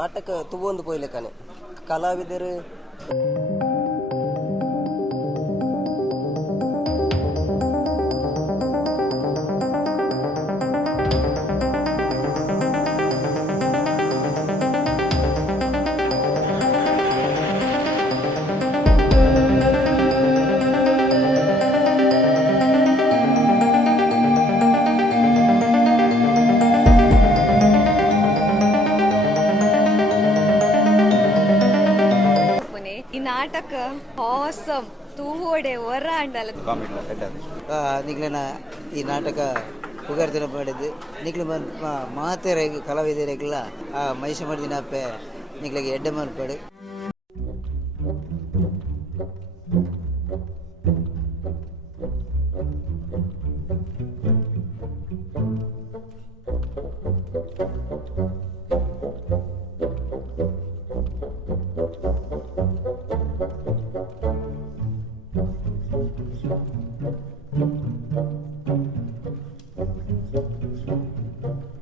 ನಾಟಕ ತೂವೊಂದು ಪೋಯ್ಲೆಕನೆ ಕಲಾವಿದರು. ಈ ನಾಟಕ ಆಸಮ್ ತೂಡೆ ವರ ಅಂಡಲ್ಲ ಈ ನಾಟಕ ಉಗಾರ್ದನ ಮಾಡಿದ್ದು. ನಿಗ್ಲ ಮಾತೆರ ಕಲಾವಿದರಿಗೆಲ್ಲ ಮೈಸೂರು ಮಾಡಿದ ಅಪ್ಪೆ ನಿಗ್ಲಿಗೆ ಎಡ್ಡೆ ಮಾರ್ಪಾಡು Thank you. Thank you.